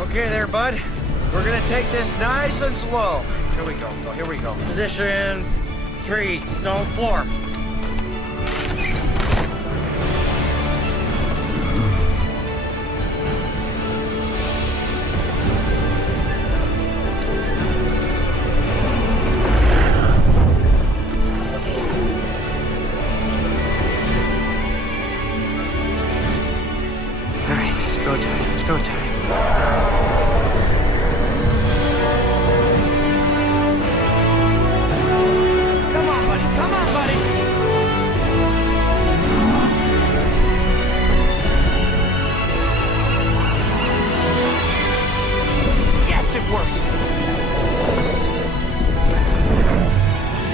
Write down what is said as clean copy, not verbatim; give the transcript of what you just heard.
Okay there, bud. We're gonna take this nice and slow. Here we go. Oh, here we go. Position 3, no, 4. All right, it's go time. It's go time.